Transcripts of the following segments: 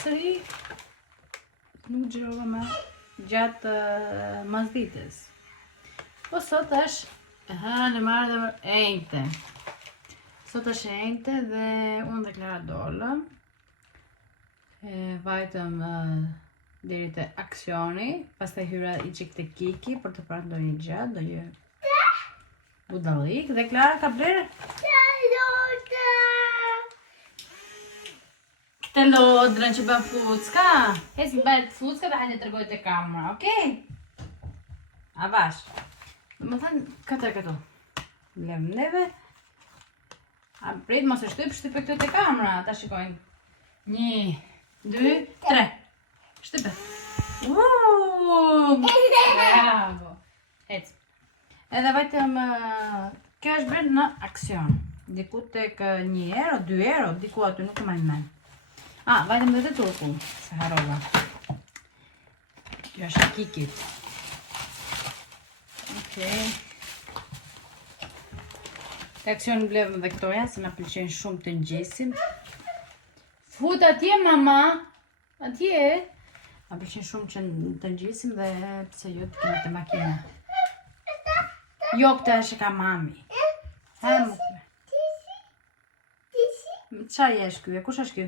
përsëri nuk xhirova më gjatë masditës. Po sot është në marrë dhe enjte. Sot është enjte dhe unë dhe Klara dollëm. Vajtëm deri te aksioni, pastaj hyra i çik te Kiki për të parë ndonjë gjë, ndonjë budallik dhe Klara ka blerë këtë lodrën që bën fucka. Hes bën fucka dhe hajde tregoj te kamera, okay? A vash? Më thënë këto. Blem neve. A prit mos e shtyp këtu te kamera, ta shikojnë. 1, 2, 3. Shtype. Bravo. Ec. Edhe vajtëm, kjo është bërë në aksion. Diku tek 1 euro, 2 euro, diku aty nuk e marr mend. Vajtëm dhe te turku, se harrova. Kjo është Kikit. Okej. Te aksion blevëm dhe këtoja, se më pëlqejnë shumë të ngjesim. Fut atje, mama! Atje! Ma pëlqen shumë që të ngjesim dhe pse jo të kemi të makina. Jo, këta është ka mami. Qa jesh ky? Kush është ky?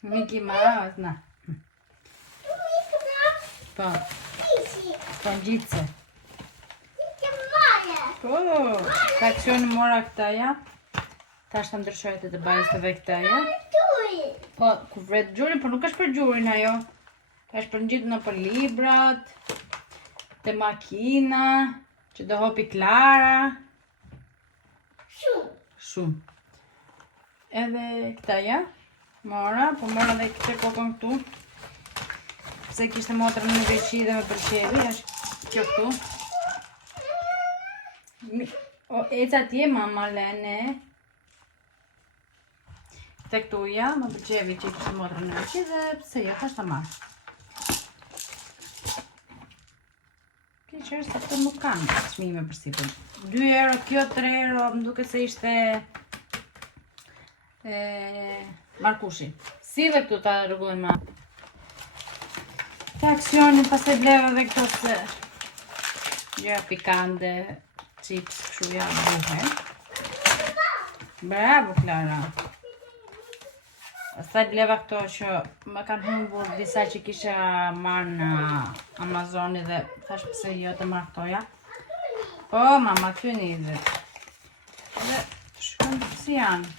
Mickey Mouse, na. Po. Po ngjitse. Po. Ka aksion mora këtaja. Tash të ndryshoj të bajstëve këtaja. Po, ku vret gjurin, po nuk është për gjurin ajo. Është për ngjitje në për librat, te makina, që do hopi Klara. Shumë. Edhe këtaja. Mora, po mora dhe këtë kokën këtu. Pse kishte motra në Greqi dhe me pëlqevi, është kjo këtu. Ec atje, mama Lene. Te këtuja, më pëlqevi që kishte motra në Greqi dhe pse jo, tash ta marr. Kjo që është të nuk kanë çmime për sipër. 2 euro, kjo 3 euro, më duket se ishte Markushi. Si dhe këtu ta rrugojnë ma. Te aksionin pastaj bleva dhe këto se gjëra pikante, chips, kështu ja buhen. Bravo, Klara. Pastaj bleva këto që më kanë humbur disa që kisha marrë në Amazoni dhe thash pse jo të marr këtoja. Po, mama, ty nidhe. Dhe të shikojmë si janë.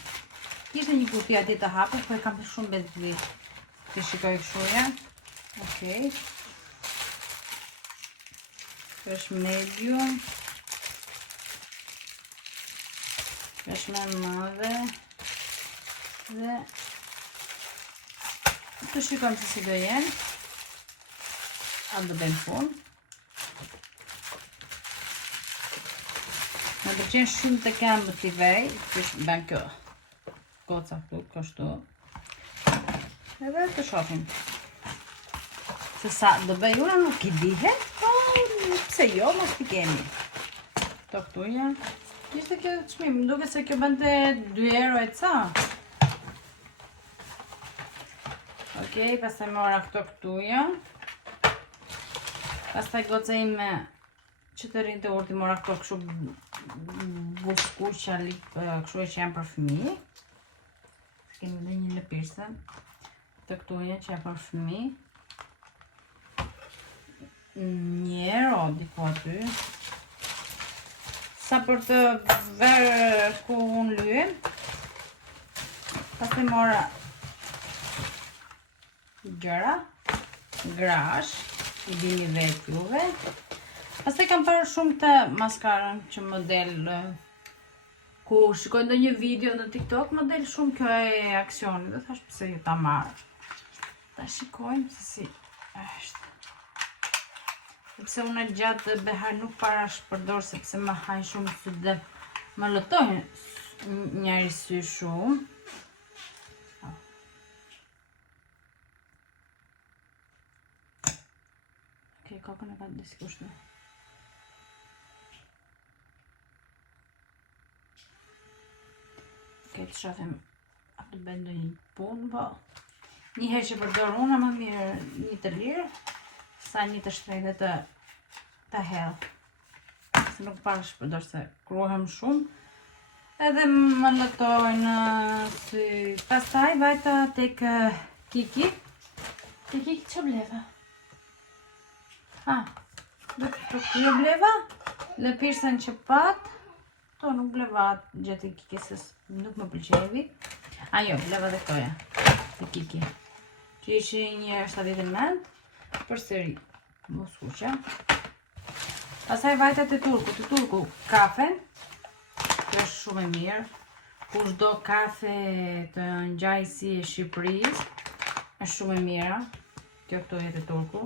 Kishte një kuti aty të hapur, po e kam shumë bezdi. Të shikoj kështu ja. Okej. Kjo është medium. Kjo është më madhe. Dhe të shikojmë se si do jenë. A do bëjmë punë. Më pëlqen shumë të kem t'i vej, bën kjo. Goca këtu, kështu. Edhe të shohim. Se sa do bëj ura nuk i dihet, po pse jo, mos t'i kemi. Këto këtuja. Ishte kjo çmim, më duket se kjo bënte 2 euro e ca. Okej, pastaj mora këto këtuja. Pastaj goca ime që të rinte urti mora këto kështu buskuqa, kështu që janë për fëmijë. Kemi dhe një lëpirse. Të këtuja që janë për fëmijë. 1 euro diku aty. Sa për të verë ku unë lyem. Pastaj mora gjëra, grash, i dini vetë juve. Pastaj kam parë shumë të maskarën që model, ku shikoj ndonjë video në TikTok, model shumë kjo e aksioni, dhe thash pse ju ta marr. Ta shikojmë se si është. Sepse unë gjatë behar nuk para shpërdor, sepse më hajnë shumë sy dhe më lëtojnë njëri sy shumë. Kokën e ka diskushme. Okej, të shofim a të bëjnë ndonjë punë, po Një herë që përdor unë, më mirë një të lirë, sa një të shtrenjtë të hellë. Se nuk pash përdor se kruhem shumë. Edhe më lëtojnë sy. Pastaj vajta tek Kiki. Tek Kiki që bleva? Jo bleva? Lëpirsen që pat. To nuk bleva gjatë Kikisës, nuk më pëlqevi. Jo, bleva dhe këtoja. Te Kiki. Që ishi një 70 mend. Përsëri. Mos huqja. Pastaj vajta te Turku. Te Turku kafen. Kjo është shumë e mirë. Kushdo kafe të ngjaj si e Shqipërisë, është shumë e mira. Kjo këto jetë e Turku.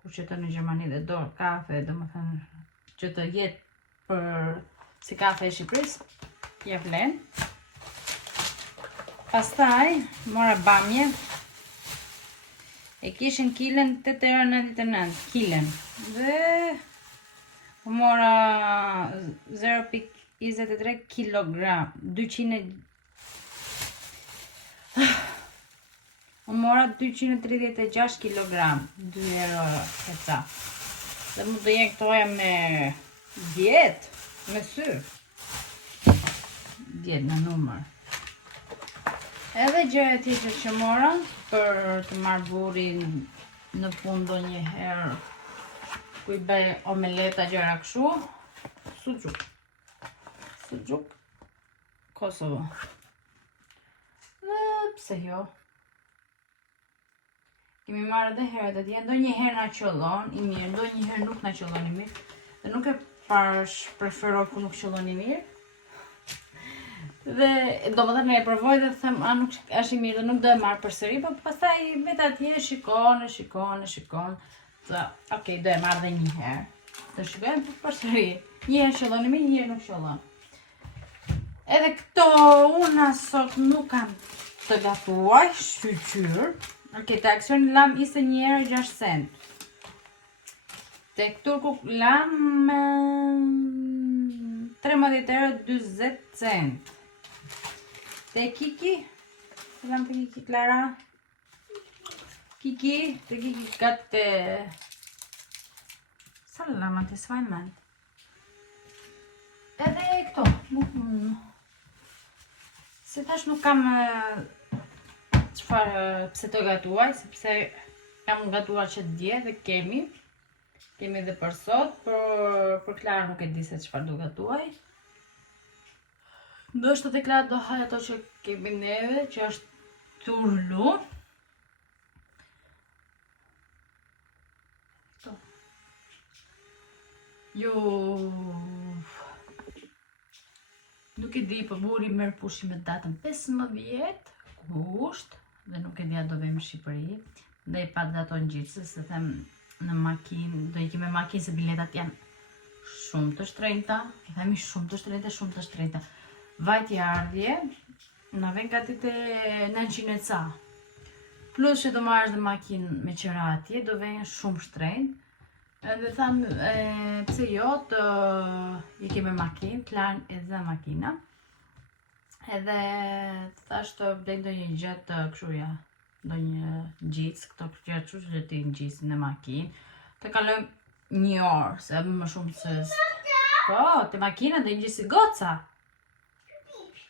Kur qëton në Gjermani dhe do kafe, domethënë që të jetë për si kafe e Shqipërisë, ja vlen. Pastaj mora bamje. E kishin kilen 8,99 kilen. Dhe mora 0,23 kilogram. 200 mora 236 kilogram. 2 euro e ca. Dhe mu të jenë këtoja me djetë, me sy. Djetë në numër. Edhe gjëja tjetër që mora për të marrë burin në punë ndonjëherë ku i bëj omeleta gjëra kështu, sucuk. Sucuk Kosovo. Dhe pse jo? Kemi marrë edhe herët e tjera, ndonjëherë na qëllon i mirë, ndonjëherë nuk na qëllon i mirë. Dhe nuk e preferoj ku nuk qëllon i mirë. Dhe do më dhe ne e provoj dhe them, nuk është i mirë dhe nuk do e marrë përsëri, po pastaj vetë atje shikon. Dhe, okej, do e marrë dhe një herë. Të shikojmë përsëri. Një herë qëllon i mirë, një herë nuk qëllon. Edhe këto una sot nuk kam të gatuaj, shqyqyr. Okej, të aksion lam 21 euro 6 cent. Tek Turku lam 13 euro 20 cent. Te Kiki, lam te Kiki Klara. Kiki, te Kiki katte. Sa lam te svajmen. Edhe këto, se tash nuk kam çfarë pse të gatuaj, sepse kam gatuar që dje dhe kemi dhe për sot, për Klara nuk e di se çfarë do gatuaj. Ndoshta te Klara do haj ato që kemi neve, që është turlu. Jo, nuk e di, po buri merr pushim me datën 15 gusht dhe nuk e di a do vem në Shqipëri. Dhe i pat dhe ato ngjitse, se them në makinë, do ikim me makinë se biletat janë shumë të shtrenjta. I themi shumë të shtrenjta. Vajtje ardhje, na vjen gati te 900 e ca. Plus që do marrësh dhe makinë me qira atje, do vjen shumë shtrenjtë. Edhe tham, pse jo, të ikim me makinë, Klarën edhe makina. Edhe të thash të blej ndonjë gjë të këshuja, ndonjë gjicë, këto gjëra që që ti gjicë në makinë. Të kalojmë 1 orë, se më shumë se... Po, të makina dhe gjicë goca.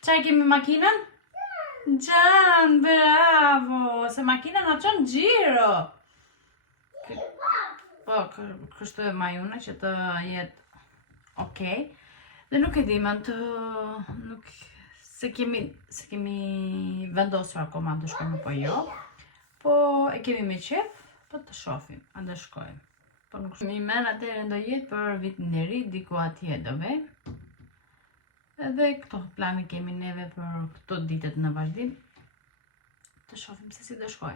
Qaj kemi makinën? Gjan, bravo! Se makina na qënë gjiro! Po, kështu e majune që të jetë okej. Dhe nuk e dima të... Se kemi vendosur akoma të shkojmë po jo. Po e kemi me qef, po të shofim, a të shkojmë. Po nuk shumë i men atëre ndo jetë për vitin e ri, diku atje do vej. Edhe këto plani kemi neve për këto ditët në vazhdim. Të shofim se si do shkoj.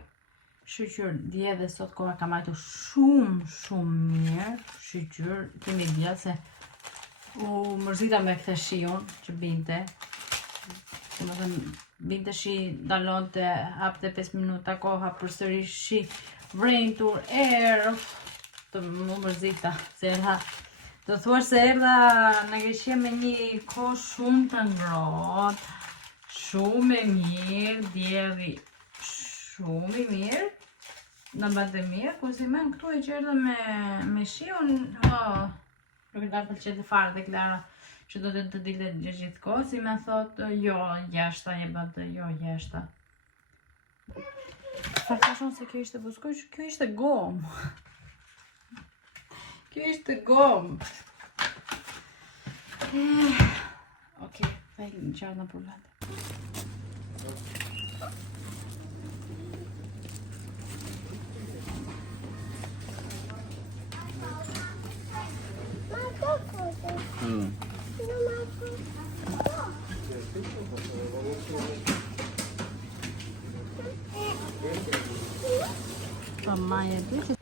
Shqyqyr, dje dhe sot koha ka majtu shumë mirë. Shqyqyr, kemi djel se u mërzita me këte shion që binte. Se më thënë, binte shi dalon të hapte 5 minuta koha për sëri shi vrejntur erë. Të më mërzita, se erha. Do thuar se erdha në Greqi me një kohë shumë të ngrohtë, shumë e mirë, djeli shumë i mirë. Në bate mirë, ku si men këtu e që erdhe me shion, nuk e ta pëlqet të farë dhe Klara që do të dile gjithë kohë, si me thotë, jo, jeshta, je bate, jo, jeshta. Farë thashon se kjo ishte buskoj, kjo ishte gomë. Kjo ishte gomë. Okej, vaj në qarë në probleme. Pa Maja dy që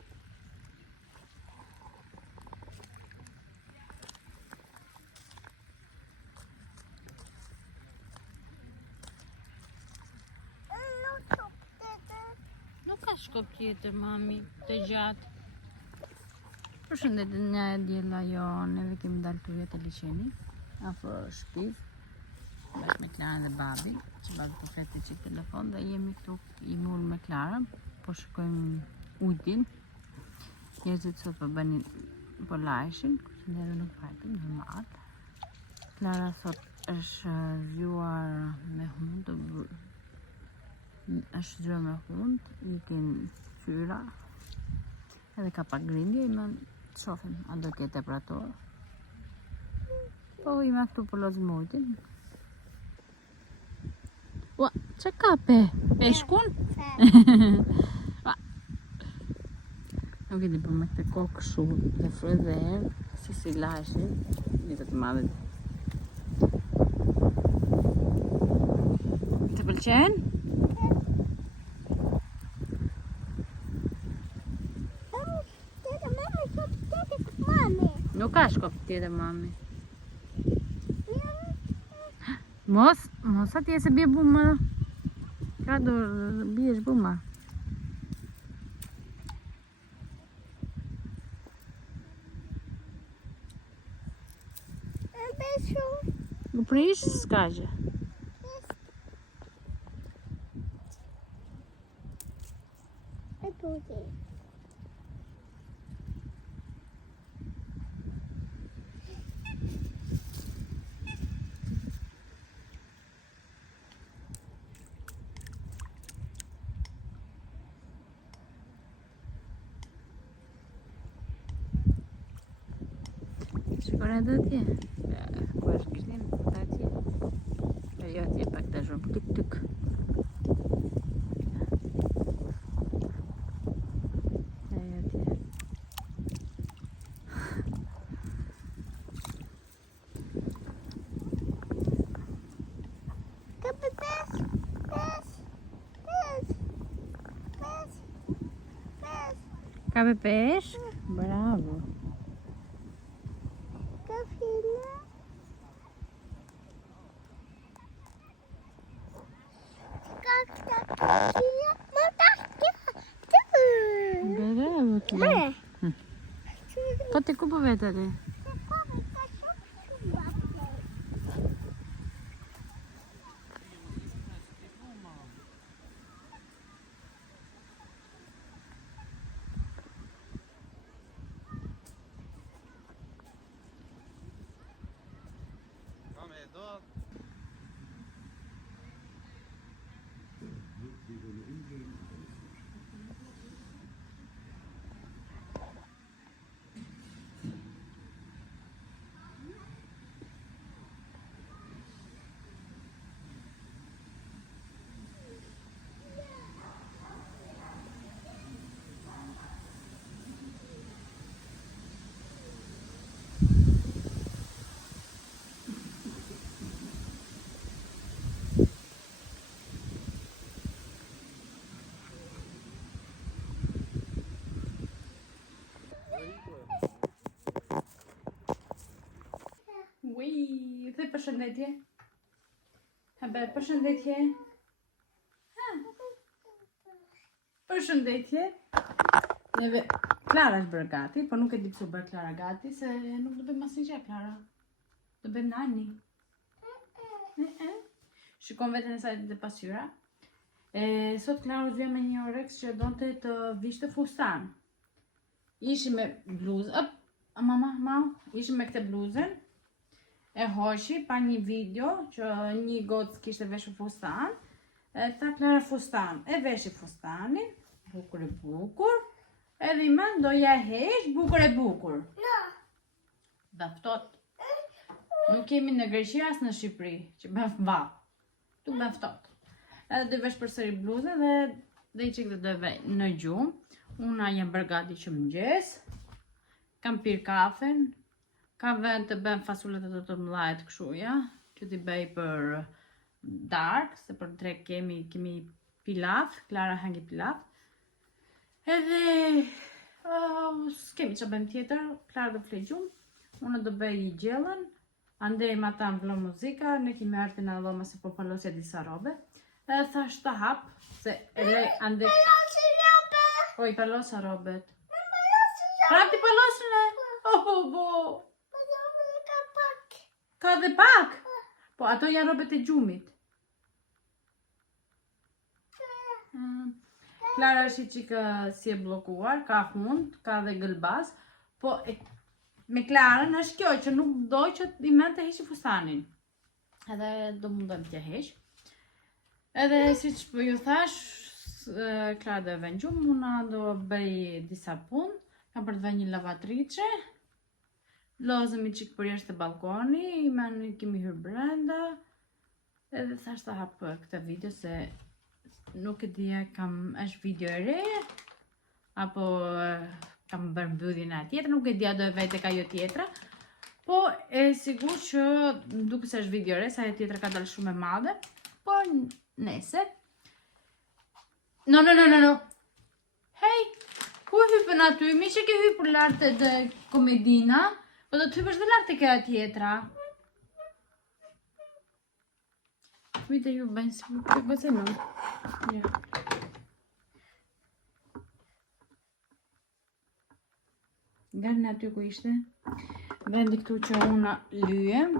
nuk ka shkop tjetër, mami, të gjatë. Përshëndetë një e djela jo, neve kemi dalë të ujet e liqeni, afër shpiv, bashkë me Klarën dhe babi, që babi po flete që telefon dhe jemi këtu i mullë me Klarën, po shkojmë ujtin. Njerëzit sot po bënin po lajshin, kështë neve nuk fajtëm, normal. Klara sot është zgjuar me hundë, ikin qyra, edhe ka pak grindje, i men të shofim, a do ke temperaturë. Po i me këtu për lozë mujtin. Ua, që ka peshkun? Nuk e di për me këte kokë shumë, dhe frë dhe erë, si lashe, një të madhe. Të pëlqen? Nuk ka shkop tjetër, mami. Mos atje se bje buma. Ka do bjesh buma. U prish, s'ka gjë. Shkore do t'je? Ku është kështin? Da t'je? Jo t'je pak të zhëm, tuk. Jo t'je. Ka pe pesh? Bravo. Bravo t'le. Po ti ku po vete ti? Dhe përshëndetje. Përshëndetje. Përshëndetje. Neve Klara është bërë gati, po nuk e di pse bërë Klara gati, se nuk do bëjmë asnjë gjë Klara. Do bëjmë nani. Shikon veten e saj të pasyra. Sot Klara u vjen me një oreks që donte të vishte fustan. Ishi me bluzë, ishi me këtë bluzën. E hoshi pa një video që një gocë kishte veshur fustan. Tha Klara fustan. E veshi fustanin, bukur e bukur. Edhe i men doja hesh, bukur e bukur. Daftot. Nuk kemi në Greqi as në Shqipëri, që bën vap. Tu bën ftot. Edhe do vesh përsëri bluzën dhe i çik do vej në gjumë. Una jam bërë gati që mëngjes. Kam pirë kafen. Ka vend të bën fasullet e të mëdha kështu ja, që t'i bëj për darkë, se për drek kemi pilaf, Klara hangi pilaf. Edhe s'kemi që bëjmë tjetër, Klara do fle gjumë, unë do bëj i gjellën, andej ma ta më vlo muzika, ne kemi artin e dhoma se po palosja disa robe. Edhe thash të hap, se e lej andej... Oj, palosa robet. Prap ti palosën e? Bo... Ka dhe pak? Po ato janë robet e gjumit. Klara është i qikë si e blokuar, ka hund, ka dhe gëlbaz. Po me Klarën është kjo që nuk doj që i men të heshi fustanin. Edhe do mundem t'ja hesh. Edhe si që po ju thash, Klara do e ven gjumë, una do bëj disa punë. Kam për të ven një lavatrice. Lozëm i qikë për jashtë të balkoni, i men kemi hyrë brenda. Edhe thash të hapë këtë video se nuk e dhja është video e re, apo kam bërë mbylljen e tjetër, nuk e dhja do e vejt e ka jo tjetra. Po e sigur që duke se është video e re, sa e tjetra ka dalë shumë e madhe, po nese. No. Hej, ku e hypën aty? Mi që ke hypër lartë dhe komedina? Po do të hypësh dhe lartë e këja tjetra. Fëmijët e ju bëjnë si bëse në. Nga në aty ku ishte. Vendi këtu që una lyem.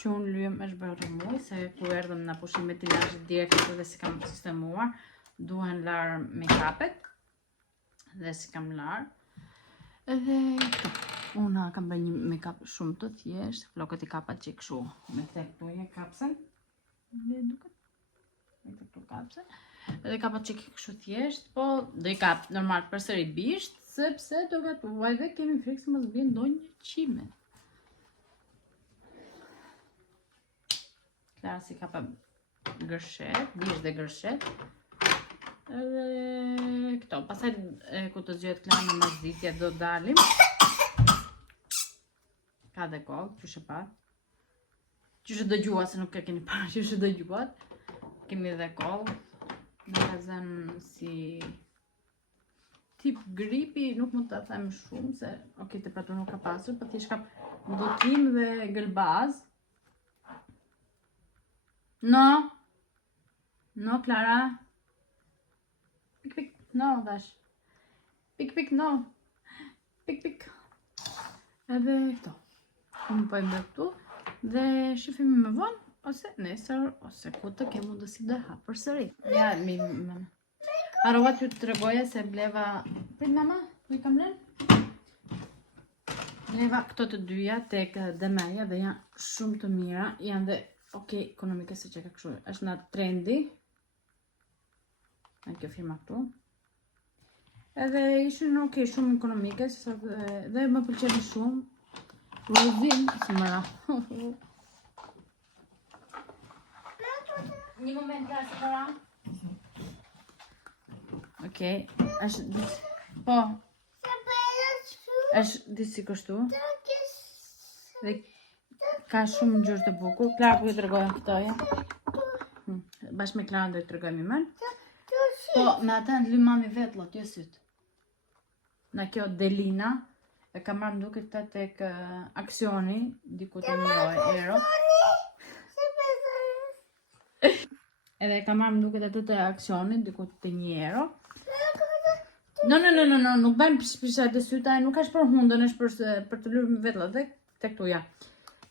Që unë lyem është bërë rëmuj. Se ku erdhëm në pushimet të lashtë direkt dhe si kam sistemuar. Duhen larë make-upet. Dhe si kam larë. Edhe këtu. Una kam bërë një make-up shumë të thjesht, flokët i kapa që këshu me the këtu e kapsen. Dhe duket? Me këtu kapsen. Edhe kapa që këshu thjesht, po do i kap normal përsëri bisht, sepse do gatuaj dhe kemi frikë se mos bjen ndonjë qime. Klara si kapa gërshet, bisht dhe gërshet. Edhe këto, pasaj ku të zgjohet Klara në mazitja do dalim. Ka dhe kohë, që shë parë. Që shë dëgjua, se nuk e keni parë, që shë dëgjuat. Kemi dhe kohë. Në ka zënë si... tip gripi, nuk mund të them shumë, se... Ok, temperaturë nuk ka pasur, për t'jesh kap ndokim dhe gëlbaz. No, Klara. Pik, no, dash. Pik, no. Pik. Edhe këto. Unë po e mbë këtu dhe shifimi me vonë, ose nesër, ose ku të ke mundësi dhe hapër sëri. Ja, harovat ju të regoja se bleva... Prit mama, ku i kam blenë? Bleva këto të dyja tek Demeja dhe janë shumë të mira, janë dhe okej ekonomike se që ka këshu. Është nga Trendi. Në kjo firma këtu. Edhe ishën okej shumë ekonomike dhe më pëlqeni shumë. Ruzin, si mëra. Një moment ka se mëra. Okej, është... Po. është disi kështu. Dhe ka shumë ngjyrë të bukur. Klara po ju tregojmë këto, ja. Bashkë me Klara do i tregojmë më. Po, me atë në mami vetë lot, jo syt. Na kjo Delina, e ka marrë më duket të tek Aksioni, diku të €1. Edhe e ka marrë më duket atë të Aksioni, diku të €1. No, nuk bëjmë pishat e syta, nuk është për hundën, është për të lyrë me vetë lot, dhe të këtu ja.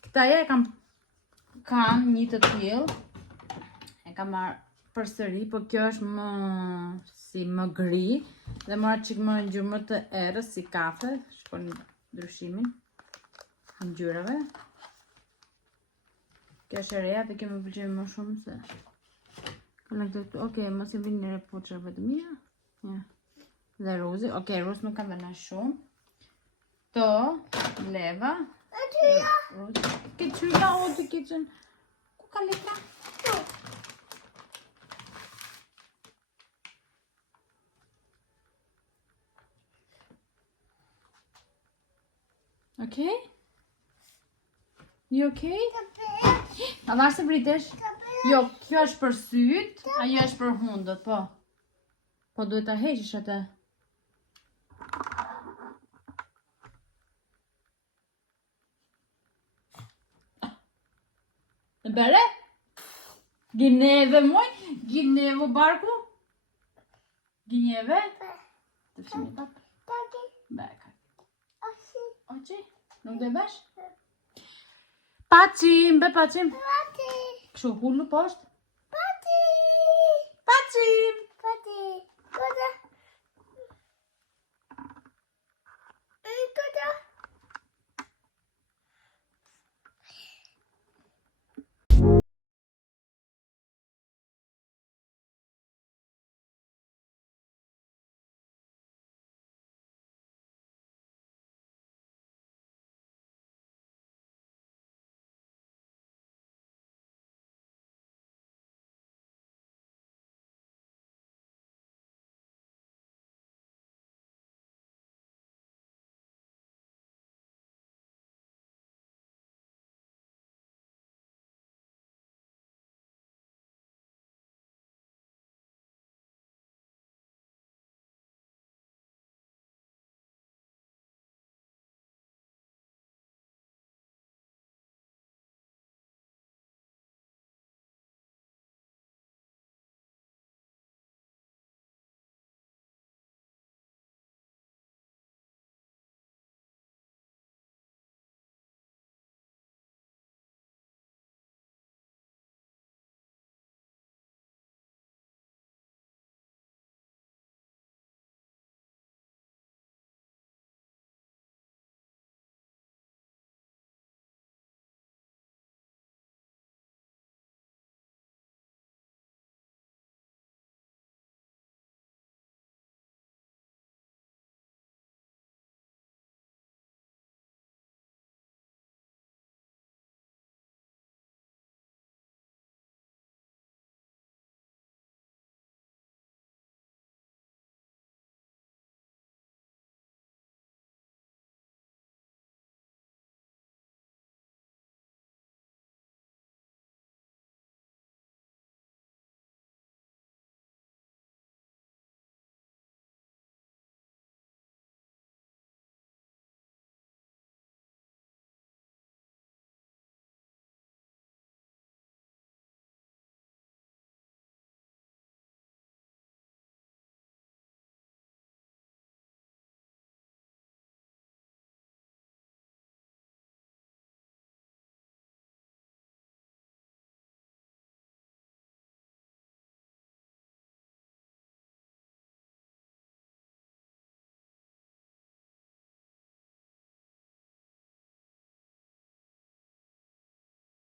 Këta e kam një të tjilë, e kam marrë përsëri, po kjo është më gri dhe mora çik më ngjyrë të errës si kafe, shkon ndryshimin e ngjyrave. Kjo është e reja dhe kjo më pëlqen më shumë se okej, mos i vini re putrave të mia. Ja. Dhe rozi, okej, rozi nuk kam vënë shumë. To, leva. Ke tyja o të kitchen. Ku ka letra? Okay? You okay? A marrë se britesh? Jo, kjo është për syt, ajo është për hundët, po. Po duhet ta heqish atë. E bëre? Gjineve moj? Gjineve barku? Gjineve? Të fshimi pak? Beka. Oqi? Nuk do e bësh? Pacim, be pacim. Kështu hullu poshtë. Pacim.